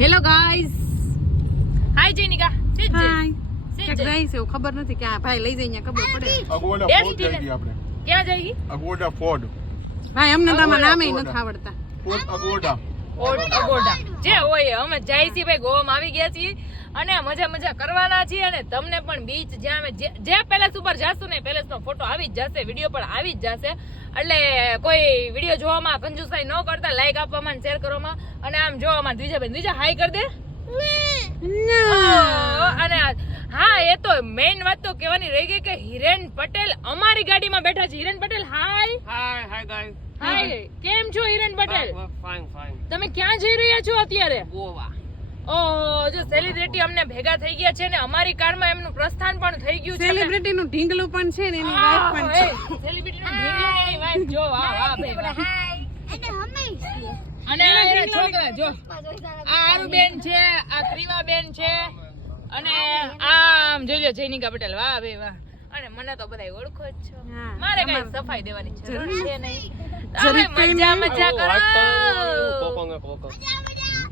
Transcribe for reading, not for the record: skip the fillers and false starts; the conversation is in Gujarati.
Hello guys. હાય જૈનિકા. હાય. ક્યાં જાય છે ખબર નથી કે આ ભાઈ લઈ જાય ખબર પડે. અગોડા ફોર્ડ જઈ ગયા આપણે. ક્યાં જઈ ગઈ? અગોડા ફોર્ડ. ભાઈ અમને તો આમાં નામે નથી આવડતા. ફોર્ડ અગોડા. અગોડા જે હોય અમે જાય છીએ ભાઈ, ગોવામાં આવી ગયા છીએ અને મજા કરવાના છીએ અને તમને પણ બીચ જ્યાં અમે જે પેલેસ ઉપર જાશું ને પેલેસ નો ફોટો આવી જ જશે, વિડીયો પણ આવી જ જશે. એટલે કોઈ વિડીયો જોવામાં કંજુસાઈ ન કરતા, લાઈક આપવામાં શેર કરવામાં અને આમ જોવામાં. દ્વિજા હાઈ કરી દે. અને હા, એ તો મેઇન વાત તો કહેવાની રહી ગઈ કે હિરેન પટેલ અમારી ગાડીમાં બેઠા છે. Hiren Patel hi. Hi guys. Hi, કેમ છો હિરેન પટેલ? ફાઇન. તમે ક્યાં જઈ રહ્યા છો અત્યારે? ગોવા. ઓહો, જો સેલિબ્રિટી અમને ભેગા થઈ ગયા છે ને અમારી કારમાં એમનું પ્રસ્થાન પણ થઈ ગયું છે. સેલિબ્રિટી નું ઢીંગલું પણ છે ને એની વાઈફ પણ છે. સેલિબ્રિટી નું ઢીંગલું ને એની વાઈફ જો વાહ ભાઈ વાહ. અને આ છોકરા જો આ આરુબેન છે, આ ત્રિવાબેન છે અને આમ જોઈ લો જૈનિકા પટેલ. વાહ ભાઈ વાહ. અને મને તો બધાય ઓળખો જ છો, મારે કઈ સફાઈ દેવાની જરૂર છે નહીં. તમે મજા કરો.